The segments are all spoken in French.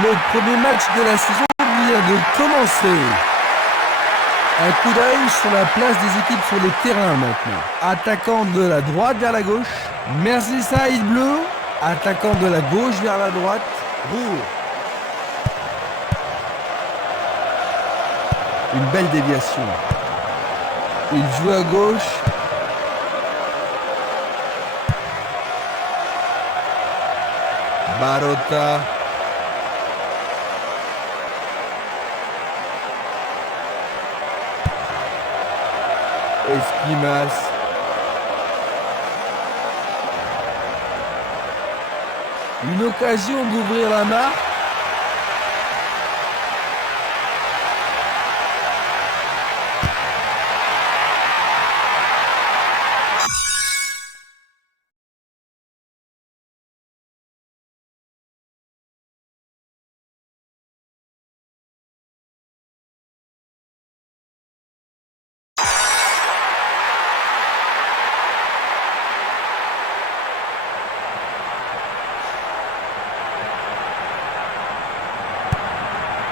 Le premier match de la saison vient de commencer. Un coup d'œil sur la place des équipes sur le terrain maintenant. Attaquant de la droite vers la gauche. Merseyside bleu. Attaquant de la gauche vers la droite. Rouge. Une belle déviation. Il joue à gauche. Marotta. Esquimas. Une occasion d'ouvrir la marque.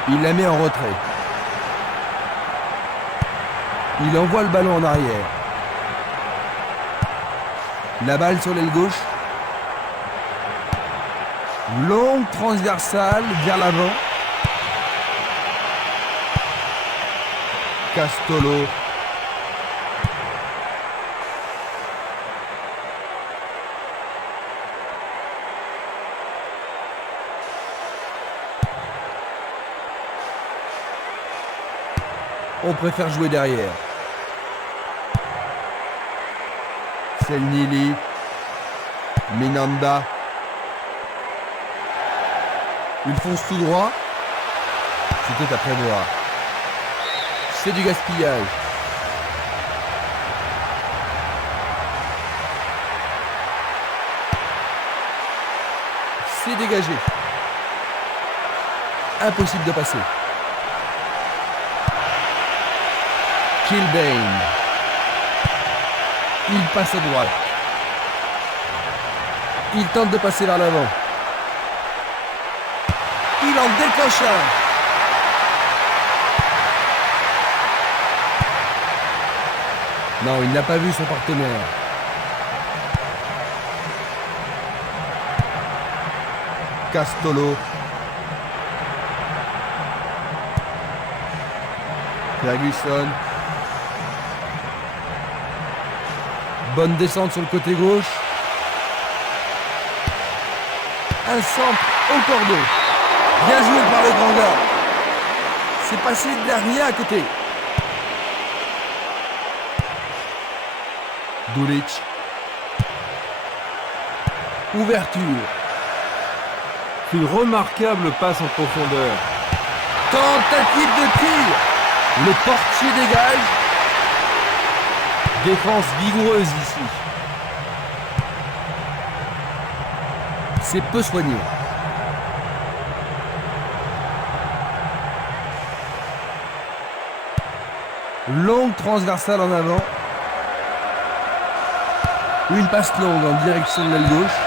Il la met en retrait. Il envoie le ballon en arrière. La balle sur l'aile gauche. Longue transversale vers l'avant. Castolo. On préfère jouer derrière. Selnili. Minanda. Il fonce tout droit. C'était à prévoir. C'est du gaspillage. C'est dégagé. Impossible de passer. Kilbane. Il passe à droite. Il tente de passer vers l'avant. Il en décroche un. Non, il n'a pas vu son partenaire. Castolo. Ferguson. Bonne descente sur le côté gauche. Un centre au cordeau. Bien joué par le grand gars. C'est passé derrière à côté. Dulic. Ouverture. Une remarquable passe en profondeur. Tentative de tir. Le portier dégage. Défense vigoureuse ici. C'est peu soigné. Longue transversale en avant. Une passe longue en direction de l'aile gauche.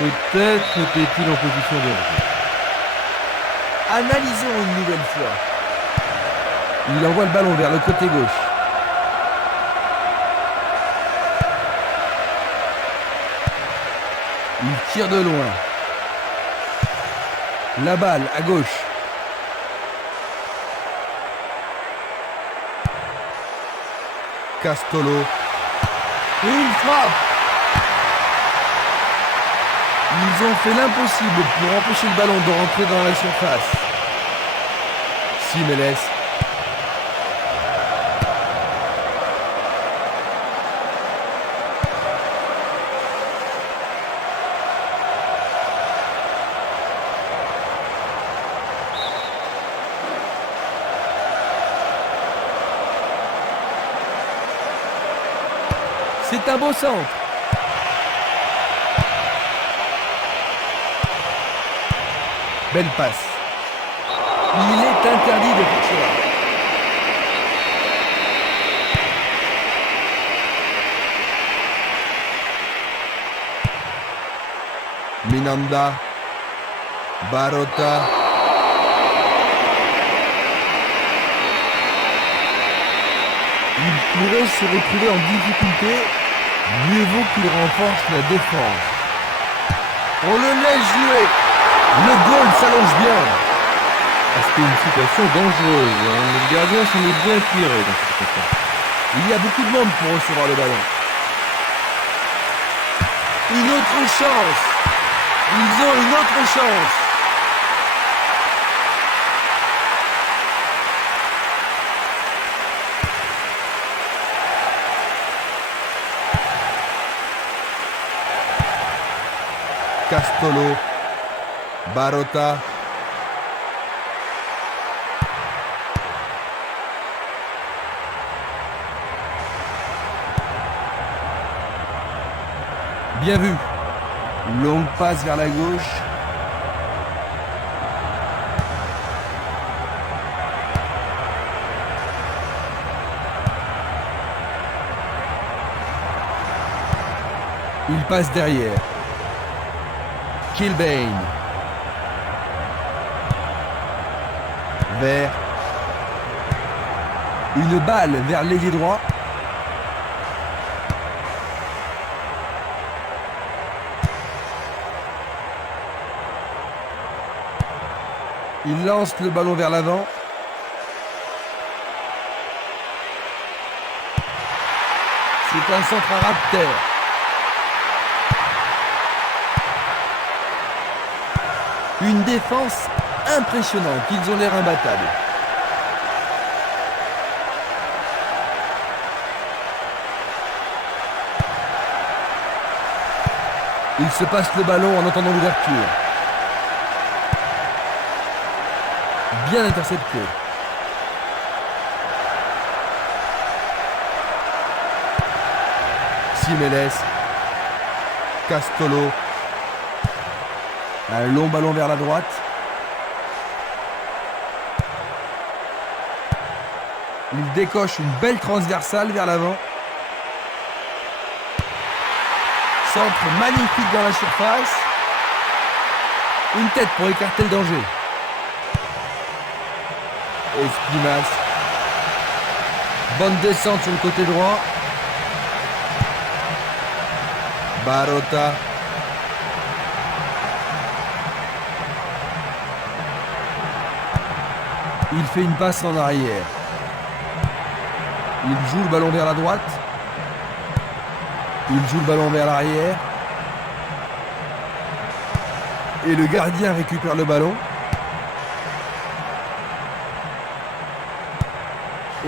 Peut-être était-il en position de jeu. Analysons une nouvelle fois. Il envoie le ballon vers le côté gauche. Il tire de loin. La balle à gauche. Castolo. Une frappe. Ils ont fait l'impossible pour empêcher le ballon de rentrer dans la surface. Simeles. C'est un beau centre. Belle passe. Il est interdit de faire cela. Minanda. Barotta. Il pourrait se retrouver en difficulté. Mieux vaut qu'il renforce la défense. On le laisse jouer. Le goal s'allonge bien. C'était une situation dangereuse. Le gardien s'en est bien tiré dans cette situation. Il y a beaucoup de monde pour recevoir le ballon. Une autre chance. Ils ont une autre chance. Castolo. Barotta. Bien vu. Longue passe vers la gauche. Il passe derrière. Kilbane. Vers. Une balle vers l'ailier droit. Il lance le ballon vers l'avant. C'est un centre à ras de terre. Une défense impressionnante. Ils ont l'air imbattables. Il se passe le ballon en entendant l'ouverture. Bien intercepté. Simeles. Castolo. Un long ballon vers la droite. Il décoche une belle transversale vers l'avant. Centre magnifique dans la surface. Une tête pour écarter le danger. Espinas. Bonne descente sur le côté droit. Barotta. Il fait une passe en arrière. Il joue le ballon vers la droite. Il joue le ballon vers l'arrière. Et le gardien récupère le ballon.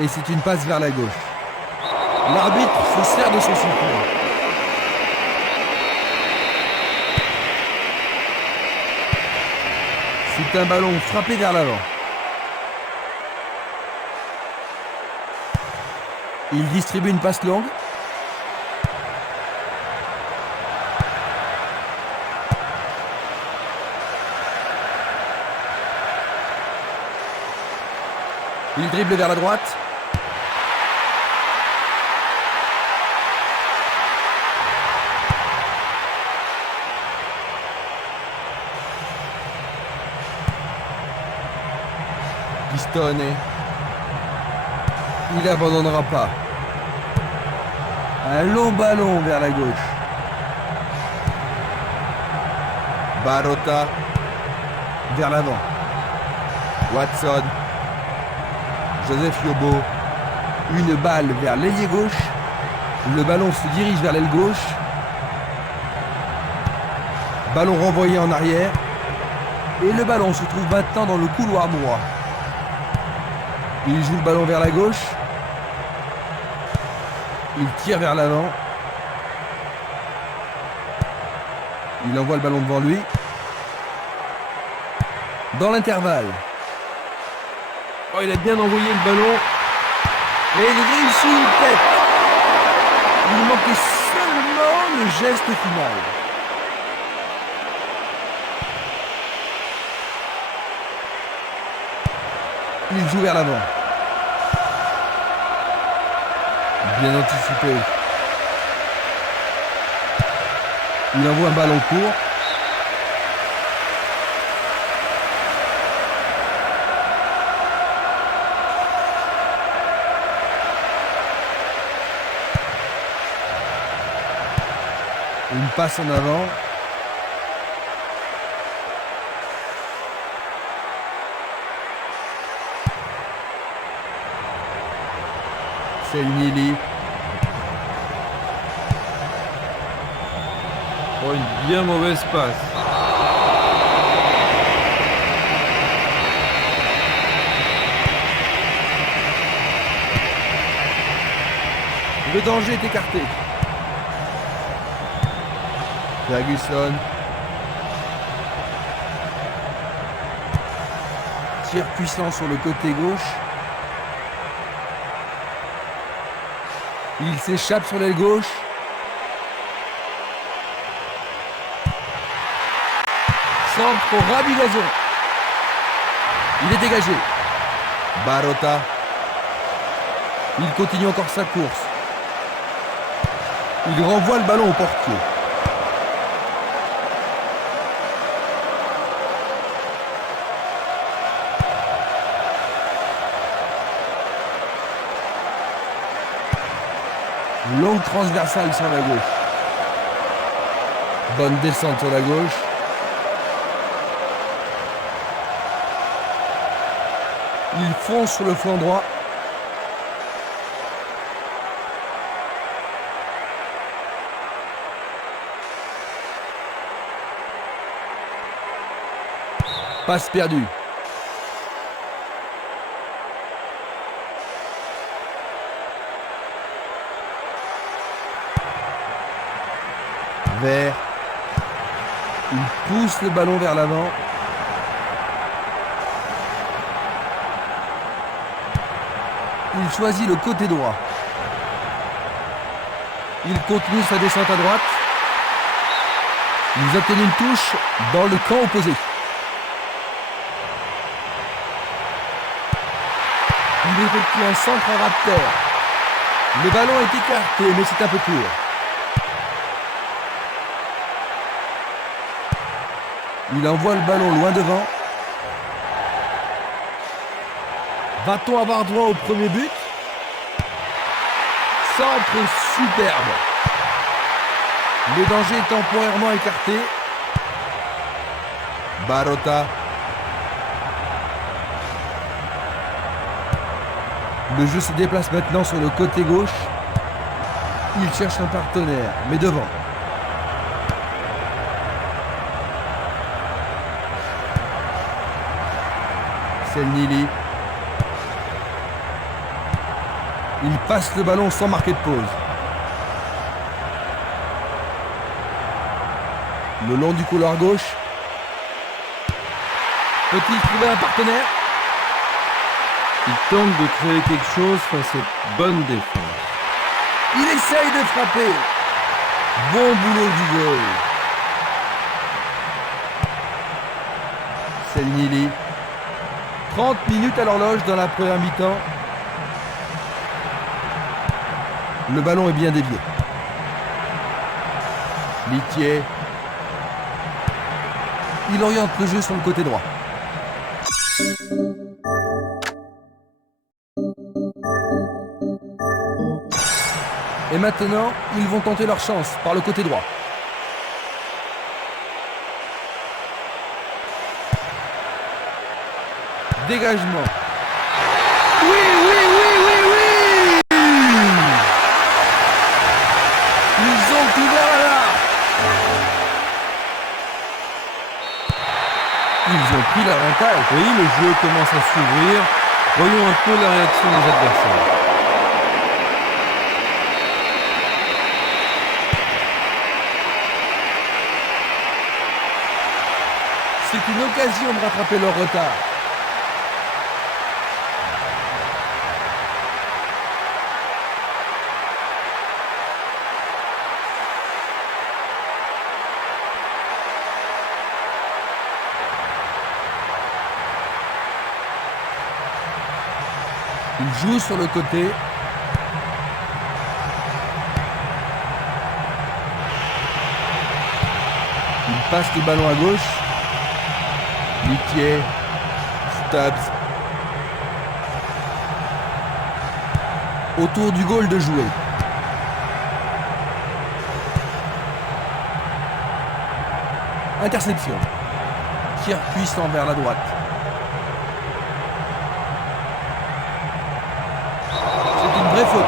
Et c'est une passe vers la gauche. L'arbitre se sert de son sifflet. C'est un ballon frappé vers l'avant. Il distribue une passe longue. Il dribble vers la droite. Pistone. Il n'abandonnera pas. Un long ballon vers la gauche. Barotta. Vers l'avant. Watson. Joseph Yobo. Une balle vers l'ailier gauche. Le ballon se dirige vers l'aile gauche. Ballon renvoyé en arrière. Et le ballon se trouve maintenant dans le couloir droit. Il joue le ballon vers la gauche. Il tire vers l'avant. Il envoie le ballon devant lui. Dans l'intervalle. Oh, il a bien envoyé le ballon. Et il réussit une tête. Il manquait seulement le geste final. Il joue vers l'avant. Bien anticipé. Il envoie un ballon court. Une passe en avant. C'est Nili. Oh, une bien mauvaise passe. Le danger est écarté. Ferguson. Tir puissant sur le côté gauche. Il s'échappe sur l'aile gauche. Centre au ras du gazon. Il est dégagé. Barota. Il continue encore sa course. Il renvoie le ballon au portier. Longue transversale sur la gauche. Bonne descente sur la gauche. Il fonce sur le flanc droit. Passe perdue. Vert. Il pousse le ballon vers l'avant. Il choisit le côté droit. Il continue sa descente à droite. Ils obtiennent une touche dans le camp opposé. Il effectue un centre en ras de terre. Le ballon est écarté, mais c'est un peu court. Il envoie le ballon loin devant. Va-t-on avoir droit au premier but? Centre superbe. Le danger est temporairement écarté. Barota. Le jeu se déplace maintenant sur le côté gauche. Il cherche un partenaire, mais devant. C'est Nili. Il passe le ballon sans marquer de pause. Le long du couloir gauche. Peut-il trouver un partenaire? Il tente de créer quelque chose face à cette bonne défense. Il essaye de frapper. Bon boulot du goal. C'est Nili. 30 minutes à l'horloge dans la première mi-temps. Le ballon est bien dévié. Litier. Il oriente le jeu sur le côté droit. Et maintenant, ils vont tenter leur chance par le côté droit. Dégagement. Oui, oui, oui, oui, oui! Ils ont couvert là. Ils ont pris l'avantage. Oui, le jeu commence à s'ouvrir. Voyons un peu la réaction des adversaires. C'est une occasion de rattraper leur retard. Il joue sur le côté. Il passe le ballon à gauche. Litier. Stubbs. Autour du goal de jouer. Interception. Tir puissant vers la droite. C'est une vraie faute.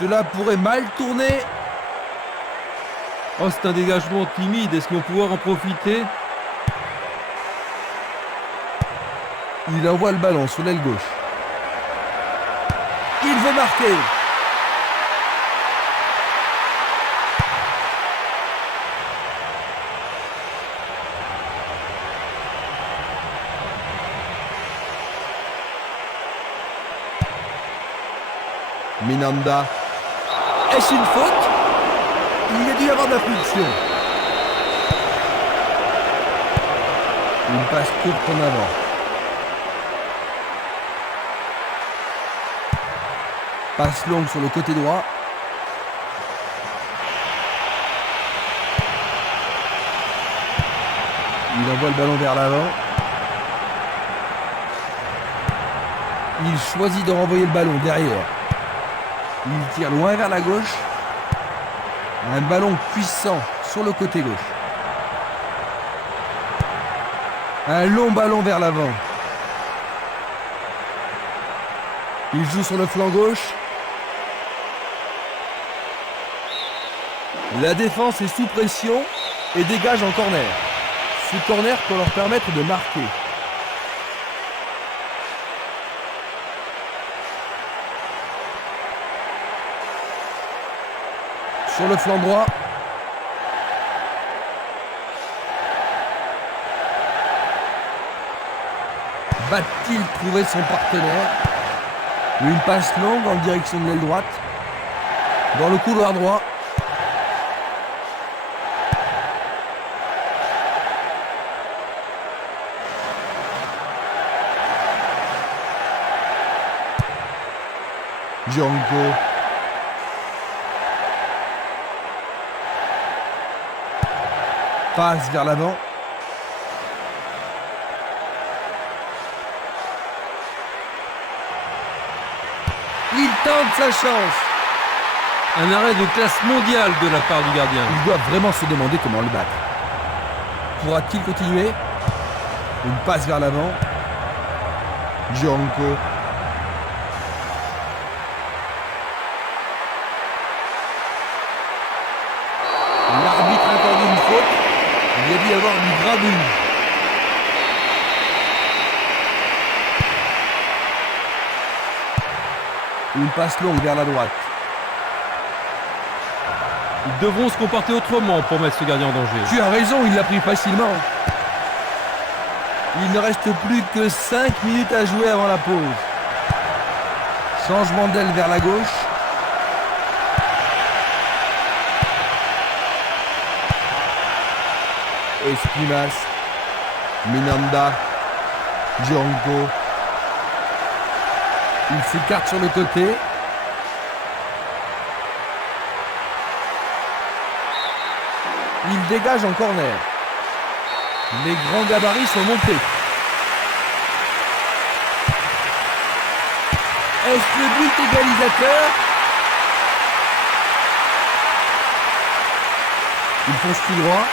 Cela pourrait mal tourner. Oh, c'est un dégagement timide. Est-ce qu'ils vont pouvoir en profiter? Il envoie le ballon sur l'aile gauche. Il veut marquer. Minanda. Est-ce une faute? Il y a dû y avoir de la friction. Une passe courte en avant. Passe longue sur le côté droit. Il envoie le ballon vers l'avant. Il choisit de renvoyer le ballon derrière. Il tire loin vers la gauche. Un ballon puissant sur le côté gauche. Un long ballon vers l'avant. Il joue sur le flanc gauche. La défense est sous pression et dégage en corner. Ce corner peut leur permettre de marquer. Sur le flanc droit. Va-t-il trouver son partenaire? Une passe longue en direction de l'aile droite. Dans le couloir droit. Django. Passe vers l'avant. Il tente sa chance. Un arrêt de classe mondiale de la part du gardien. Il doit vraiment se demander comment le battre. Pourra-t-il continuer? Une passe vers l'avant. Django. L'arbitre a accordé une faute. Il y a dû y avoir une gravure. Une passe longue vers la droite. Ils devront se comporter autrement pour mettre ce gardien en danger. Tu as raison, il l'a pris facilement. Il ne reste plus que 5 minutes à jouer avant la pause. Changement d'aile vers la gauche. Esquimas. Minanda. Django. Il s'écarte sur le côté. Il dégage en corner. Les grands gabarits sont montés. Est-ce le but égalisateur? Il fonce tout droit.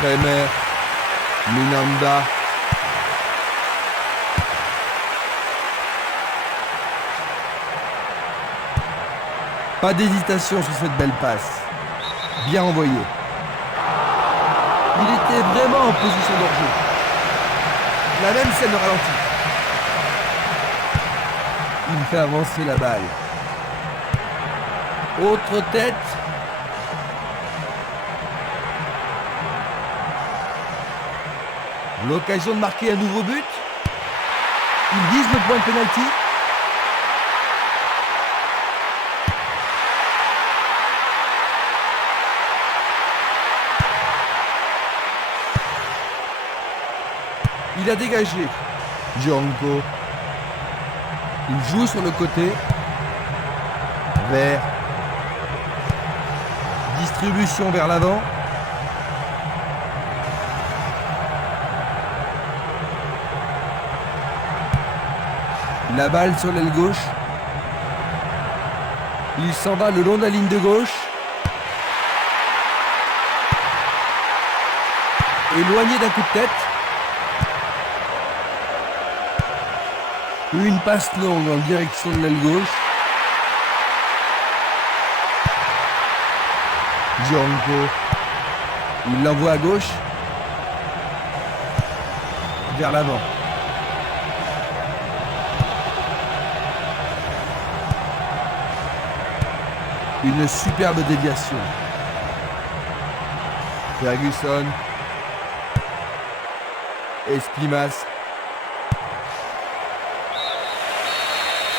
Kremer. Minanda. Pas d'hésitation sur cette belle passe. Bien envoyé. Il était vraiment en position d'hors-jeu. La même scène de ralenti. Il fait avancer la balle. Autre tête. L'occasion de marquer un nouveau but. Il vise le point de pénalty. Il a dégagé. Django. Il joue sur le côté. Vert. Distribution vers l'avant. La balle sur l'aile gauche. Il s'en va le long de la ligne de gauche. Éloigné d'un coup de tête. Une passe longue en direction de l'aile gauche. Diorenko. Il l'envoie à gauche. Vers l'avant. Une superbe déviation. Ferguson. Esplimas.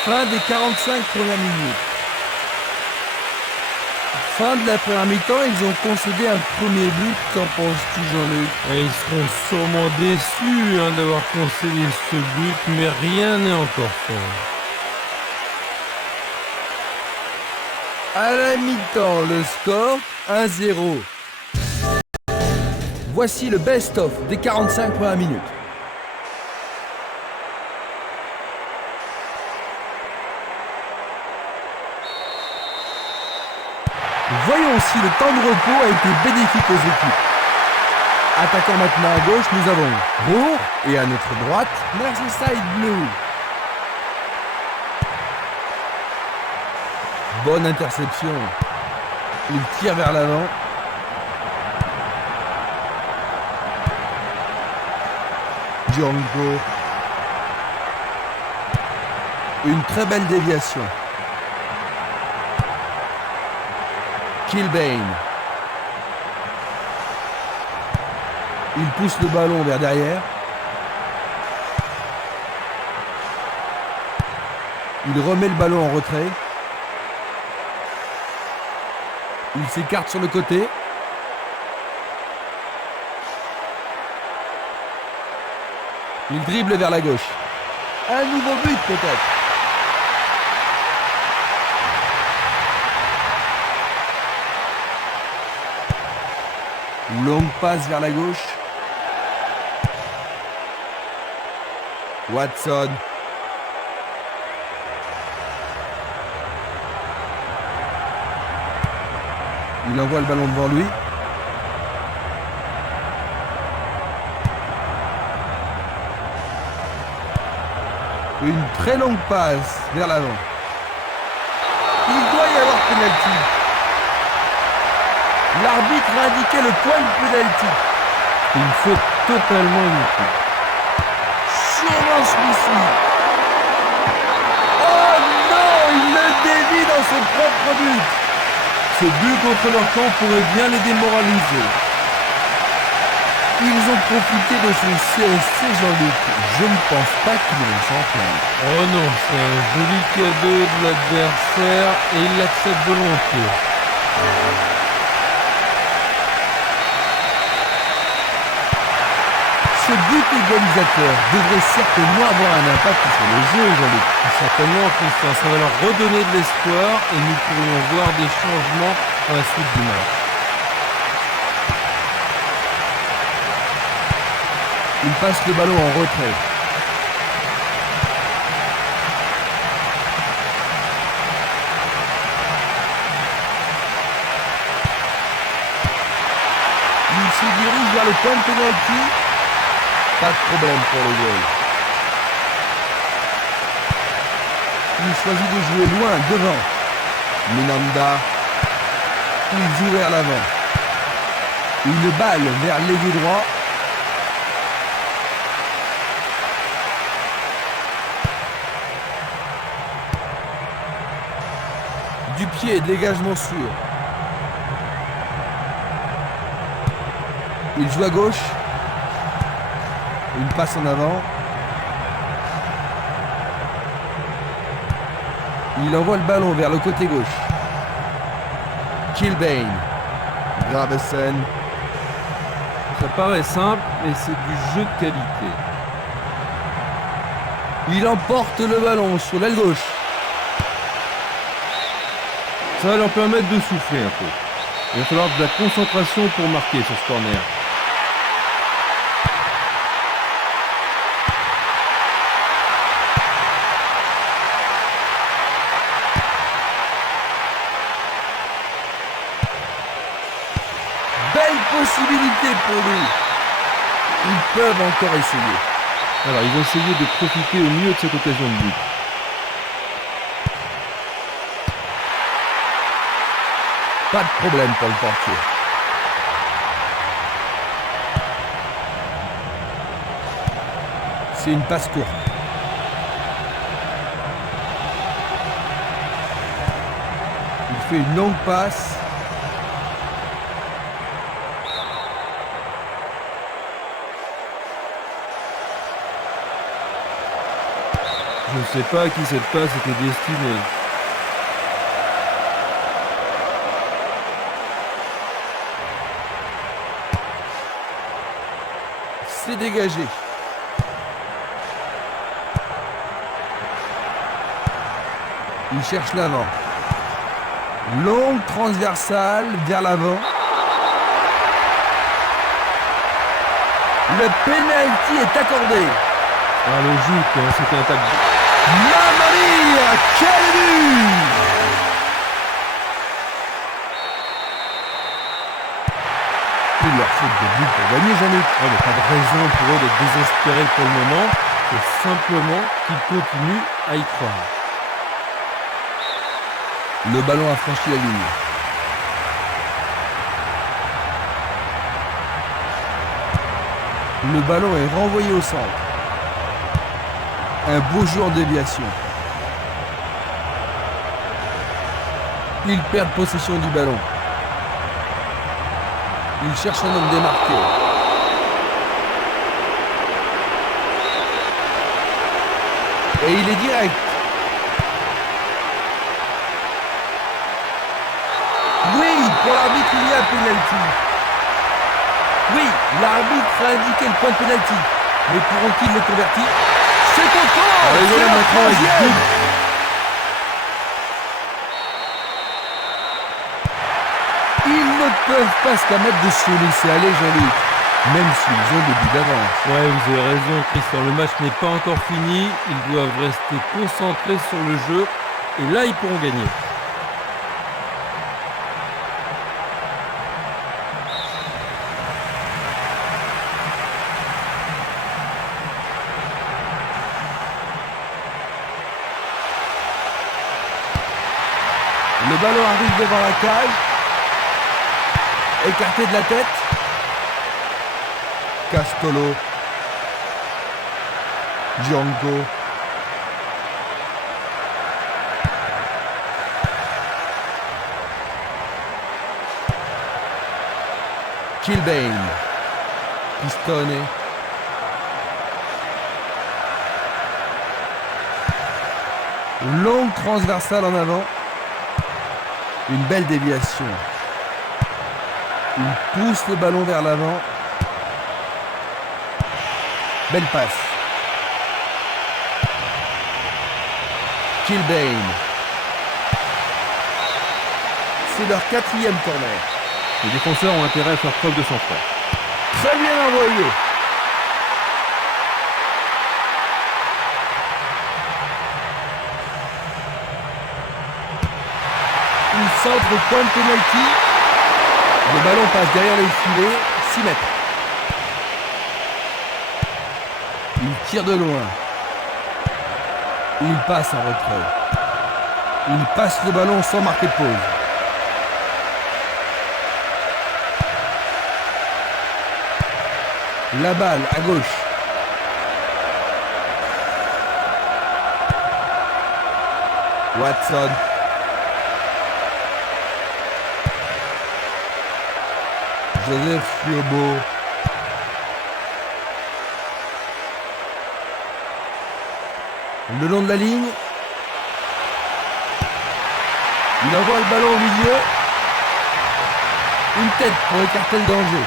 Fin des 45 premières minutes. Fin de la première mi-temps, ils ont concédé un premier but. Qu'en penses-tu, Jean-Luc? Ils seront sûrement déçus d'avoir concédé ce but, mais rien n'est encore fait. À la mi-temps, le score 1-0. Voici le best-of des 45 premières minutes. Voyons si le temps de repos a été bénéfique aux équipes. Attaquant maintenant à gauche, nous avons Roure et à notre droite, Merseyside Blue. Bonne interception. Il tire vers l'avant. Diorenko. Une très belle déviation. Kilbane. Il pousse le ballon vers derrière. Il remet le ballon en retrait. Il s'écarte sur le côté. Il dribble vers la gauche. Un nouveau but peut-être. Longue passe vers la gauche. Watson. Il envoie le ballon devant lui. Une très longue passe vers l'avant. Il doit y avoir penalty. L'arbitre a indiqué le point de penalty. Une faute totalement inutile. Sûrement celui-ci. Oh non, il le dévie dans son propre but. Ce but contre leur camp pourrait bien les démoraliser. Ils ont profité de son CSC, Jean-Luc. Je ne pense pas qu'ils vont s'en plaindre. Oh non, c'est un joli cadeau de l'adversaire et il l'accepte volontiers. Ce but égalisateur devrait certainement avoir un impact sur le jeu, Jean-Luc. Certainement, Christian, ça va leur redonner de l'espoir et nous pourrions voir des changements à la suite du match. Il passe le ballon en retrait. Il se dirige vers le point de pénalty. Pas de problème pour le goal. Il choisit de jouer loin, devant. Minanda. Il joue vers l'avant. Une balle vers l'ailier droit. Du pied, dégagement sûr. Il joue à gauche. Une passe en avant. Il envoie le ballon vers le côté gauche. Kilbane. Gravesen. Ça paraît simple, mais c'est du jeu de qualité. Il emporte le ballon sur l'aile gauche. Ça va leur permettre de souffler un peu. Il va falloir de la concentration pour marquer sur ce corner. possibilité pour lui. Ils peuvent encore essayer. Alors, ils vont essayer de profiter au mieux de cette occasion de but. Pas de problème pour le portier. C'est une passe courte. Il fait une longue passe. Je ne sais pas à qui cette passe était destinée. C'est dégagé. Il cherche l'avant. Longue transversale vers l'avant. Le penalty est accordé. Ah, logique, hein, c'était un tacle. Mamma mia, quel but! Il leur faut des buts pour gagner, Jean-Luc. Il n'y a pas de raison pour eux d'être désespérés pour le moment. C'est simplement qu'ils continuent à y croire. Le ballon a franchi la ligne. Le ballon est renvoyé au centre. Un beau jeu en déviation. Ils perdent possession du ballon. Ils cherchent un homme démarqué. Et il est direct. Oui, pour l'arbitre, il y a penalty. Oui, l'arbitre a indiqué le point de penalty. Mais pourront-ils le convertir? C'est encore! Allez, C'est voilà, la maintenant, avec troisième! but. Ils ne peuvent pas se permettre de se laisser aller, Jean-Luc, même s'ils ont des buts d'avance. Ouais, vous avez raison, Christian. Le match n'est pas encore fini. Ils doivent rester concentrés sur le jeu. Et là, ils pourront gagner. Le ballon arrive devant la cage. Écarté de la tête. Castolo. Django. Kilbane. Pistone. Longue transversale en avant. Une belle déviation. Il pousse le ballon vers l'avant. Belle passe. Kilbane. C'est leur 4e corner. Les défenseurs ont intérêt à faire preuve de sang-froid. Très bien envoyé. Il centre au point de penalty. Le ballon passe derrière les filets, 6 mètres. Il tire de loin. Il passe en retrait. Il passe le ballon sans marquer de pause. La balle à gauche. Watson. Joseph Fiobo. Le long de la ligne. Il envoie le ballon au milieu. Une tête pour écarter le danger.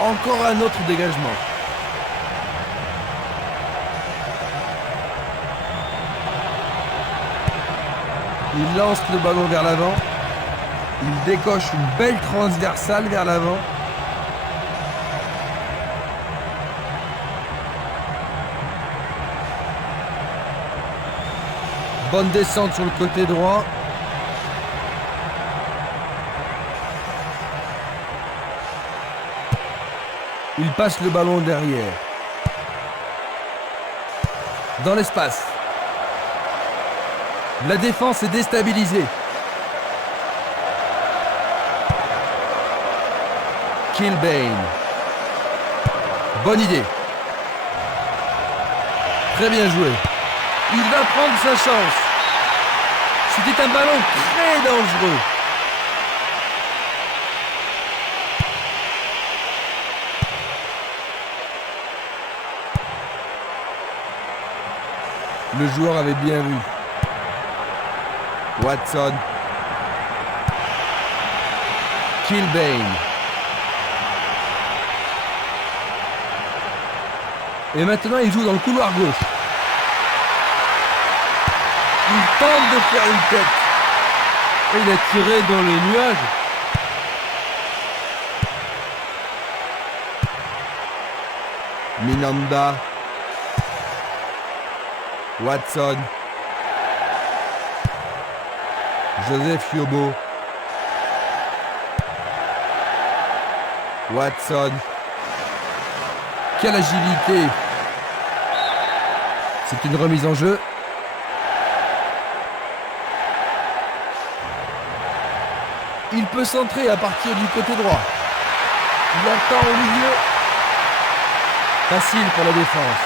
Encore un autre dégagement. Il lance le ballon vers l'avant. Il décoche une belle transversale vers l'avant. Bonne descente sur le côté droit. Il passe le ballon derrière. Dans l'espace. La défense est déstabilisée. Kilbane. Bonne idée. Très bien joué. Il va prendre sa chance. C'était un ballon très dangereux. Le joueur avait bien vu. Watson. Kilbane. Et maintenant, il joue dans le couloir gauche. Il tente de faire une tête. Et il a tiré dans les nuages. Minanda. Watson. Joseph Yobo. Watson. Quelle agilité! C'est une remise en jeu. Il peut centrer à partir du côté droit. Il attend au milieu. Facile pour la défense.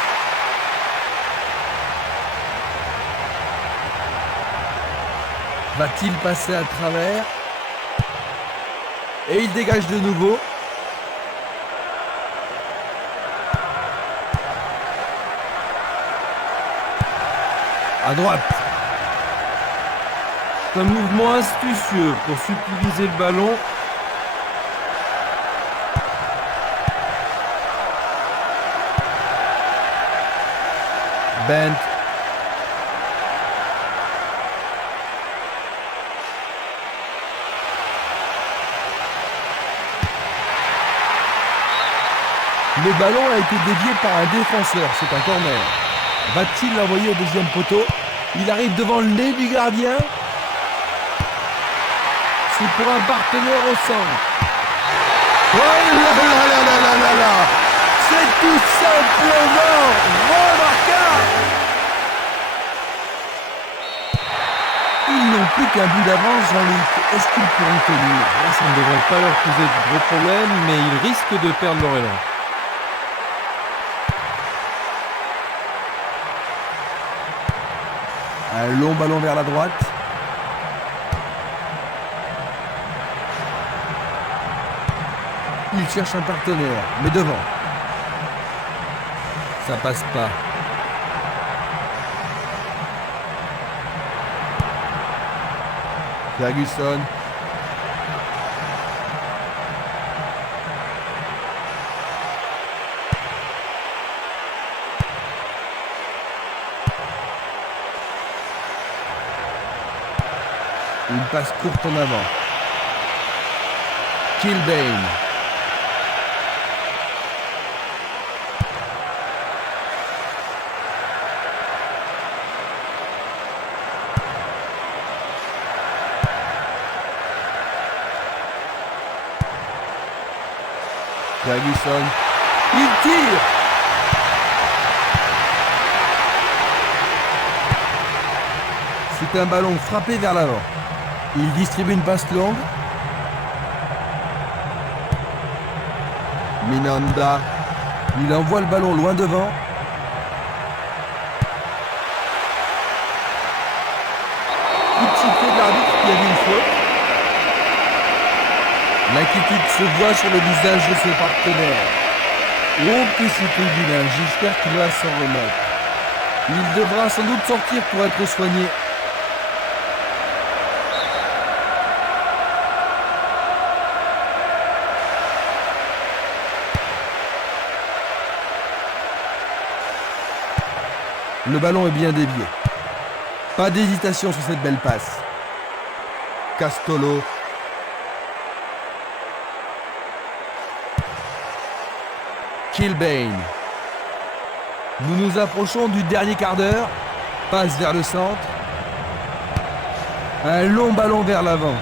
Va-t-il passer à travers? Et il dégage de nouveau. À droite. C'est un mouvement astucieux pour subtiliser le ballon. Bent. Le ballon a été dévié par un défenseur, c'est un corner. Va-t-il l'envoyer au deuxième poteau? Il arrive devant le nez du gardien. C'est pour un partenaire au centre. Oh là là là là là là là! C'est tout simplement remarquable! Ils n'ont plus qu'un but d'avance, Jean-Luc. Est-ce qu'ils pourront tenir? Ça ne devrait pas leur poser de gros problèmes, mais ils risquent de perdre leur élan. Un long ballon vers la droite. Il cherche un partenaire, mais devant. Ça passe pas. Ferguson. Une passe courte en avant. Kilbane. Ferguson. Il tire. C'est un ballon frappé vers l'avant. Il distribue une passe longue. Minanda. Il envoie le ballon loin devant. Coup de sifflet de l'arbitre qui a vu une faute. L'inquiétude se voit sur le visage de ses partenaires. Oh que c'est tribunal, j'espère qu'il va s'en remettre. Il devra sans doute sortir pour être soigné. Le ballon est bien dévié. Pas d'hésitation sur cette belle passe. Castolo. Kilbane. Nous nous approchons du dernier quart d'heure. Passe vers le centre. Un long ballon vers l'avant.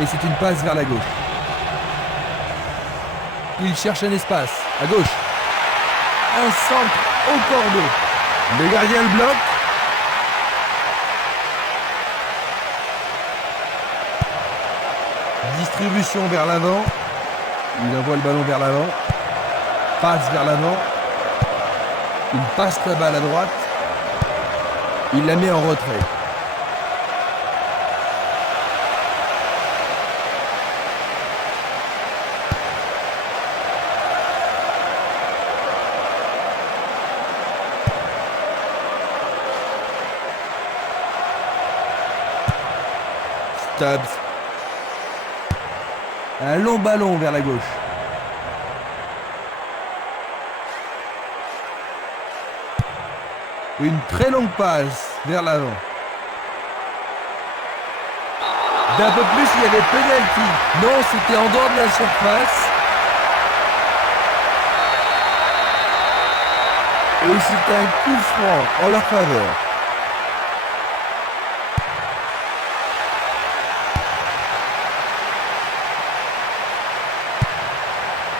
Et c'est une passe vers la gauche. Il cherche un espace. À gauche. Un centre au cordeau. Le gardien le bloque. Distribution vers l'avant. Il envoie le ballon vers l'avant. Passe vers l'avant. Il passe la balle à droite. Il la met en retrait. Stubbs. Un long ballon vers la gauche. Une très longue passe vers l'avant. D'un peu plus, il y avait penalty. Non, c'était en dehors de la surface. Et c'est un coup franc en leur faveur.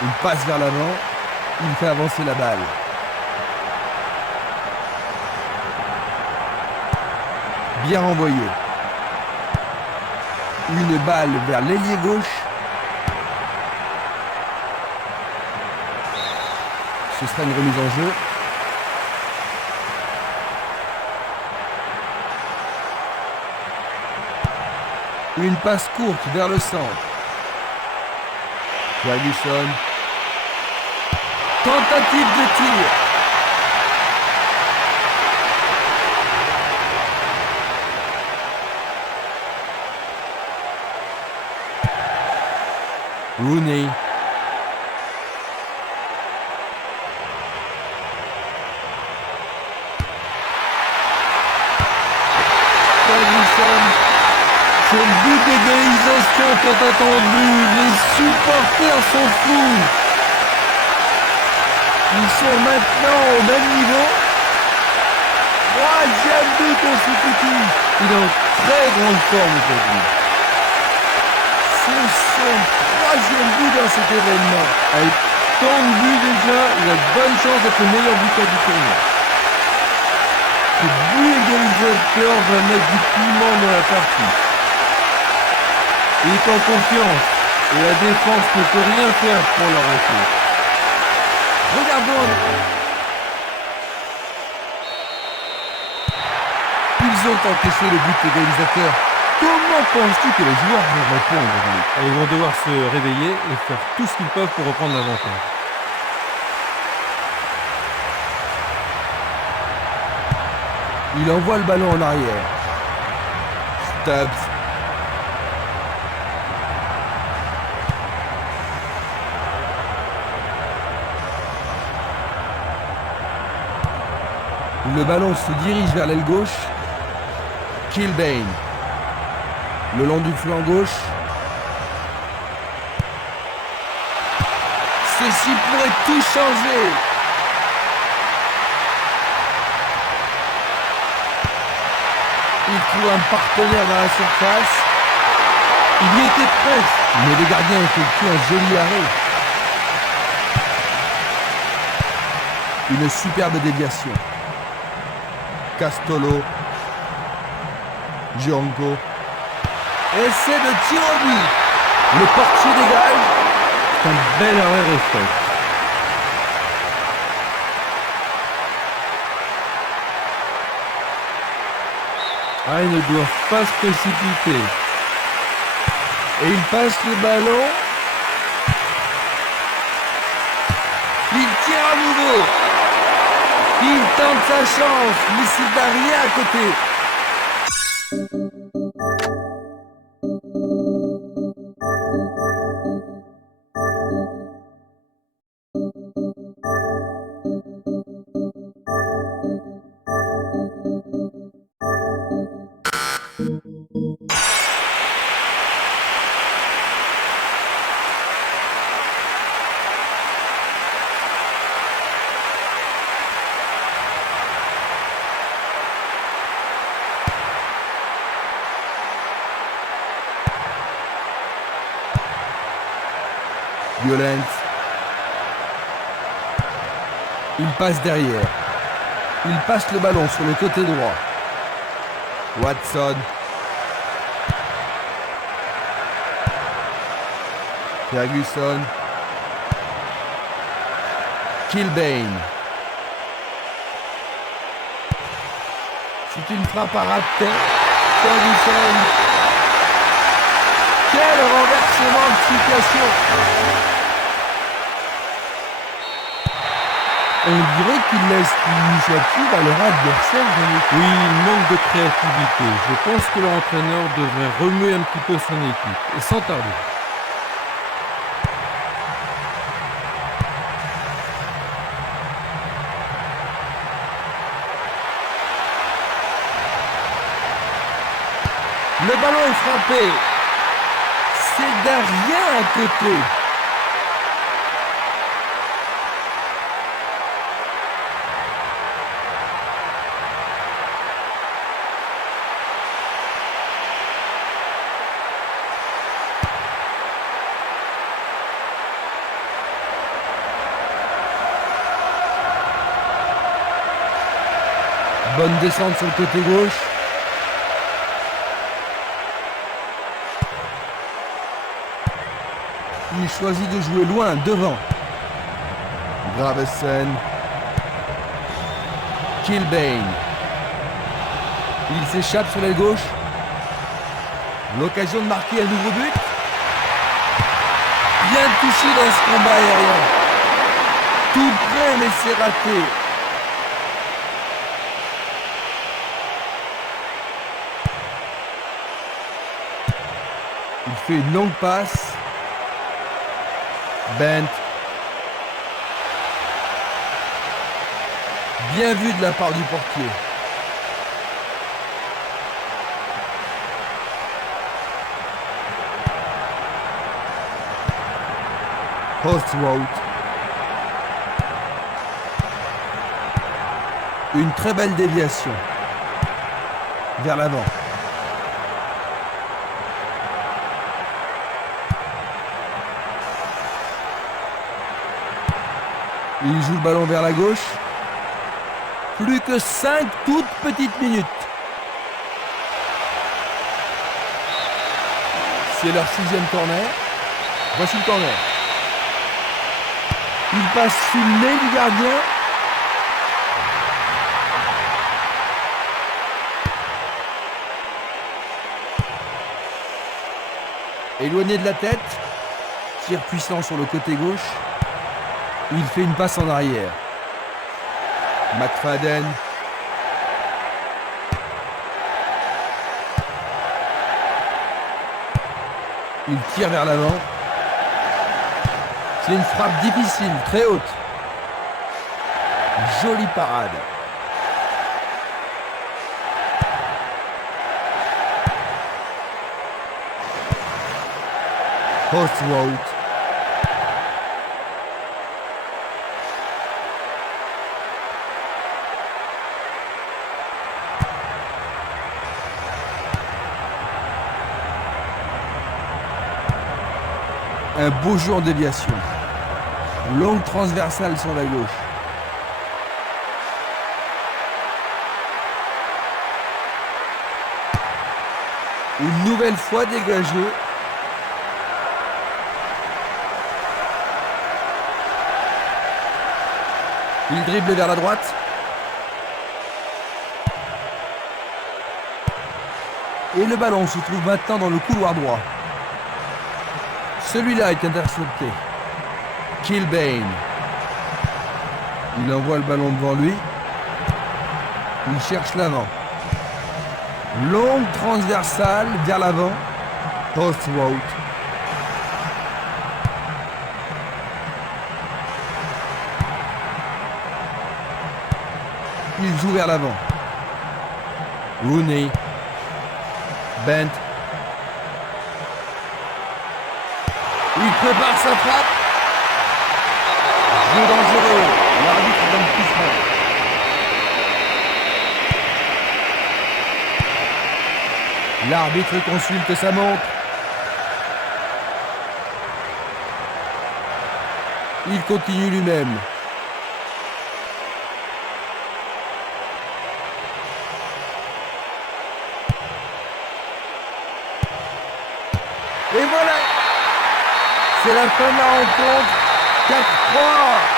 Il passe vers l'avant. Il fait avancer la balle. Bien renvoyé. Une balle vers l'ailier gauche. Ce sera une remise en jeu. Une passe courte vers le centre. Ferguson. Tentative de tir. Rooney. Ferguson. C'est le but d'égalisation tant attendu. Les supporters sont fous. Ils sont maintenant au même niveau. Troisième but consécutif. Il est en très grande forme aujourd'hui. C'est son troisième but dans cet événement. Avec tant de buts déjà, il a de bonnes chances d'être le meilleur buteur du tournoi. Ce but égalisateur va mettre du piment dans la partie. Il est en confiance et la défense ne peut rien faire pour l'arrêter. Regardons. Ils ont encaissé le but égalisateur. Comment penses-tu que les joueurs vont répondre, Jean-Luc ? Ils vont devoir se réveiller et faire tout ce qu'ils peuvent pour reprendre l'avantage. Il envoie le ballon en arrière. Stubbs. Le ballon se dirige vers l'aile gauche. Kilbane. Le long du flanc gauche. Ceci pourrait tout changer. Il trouve un partenaire dans la surface. Il y était presque, mais le gardien effectue un joli arrêt. Une superbe déviation. Castolo. Gianco. Essai de tir au but. Le portier dégage. C'est un bel arrêt réflexe. Ah, ils ne doivent pas se précipiter. Et il passe le ballon. Il tire à nouveau. Il tente sa chance, mais c'est rien à côté. Violent. Il passe derrière. Il passe le ballon sur le côté droit. Watson. Ferguson. Kilbane. C'est une frappe à ras de tête. Ferguson. Quel renversement de situation! On dirait qu'il laisse l'initiative à leur adversaire. Oui, il manque de créativité. Je pense que leur entraîneur devrait remuer un petit peu son équipe, et sans tarder. Le ballon est frappé. C'est d'un rien à côté. Bonne descente sur le côté gauche. Il choisit de jouer loin, devant. Gravesen. Kilbane. Il s'échappe sur l'aile gauche. L'occasion de marquer un nouveau but. Bien touché dans ce combat aérien. Tout près, mais c'est raté. Il fait une longue passe. Bent. Bien vu de la part du portier. Postwout. Une très belle déviation. Vers l'avant. Il joue le ballon vers la gauche. Plus que 5 toutes petites minutes. C'est leur 6e corner. Voici le corner. Il passe sous le nez du gardien. Éloigné de la tête. Tir puissant sur le côté gauche. Il fait une passe en arrière. McFadden. Il tire vers l'avant. C'est une frappe difficile, très haute. Jolie parade. Postwout. Un beau jeu en déviation. Longue transversale sur la gauche. Une nouvelle fois dégagé. Il dribble vers la droite. Et le ballon se trouve maintenant dans le couloir droit. Celui-là est intercepté. Kilbane. Il envoie le ballon devant lui. Il cherche l'avant. Longue transversale vers l'avant. Postwout. Il joue vers l'avant. Rooney. Bent. Il prépare sa frappe. Jeu dangereux. L'arbitre donne coup franc. L'arbitre consulte sa montre. Il continue lui-même. Et voilà, c'est la fin de la rencontre. 4-3.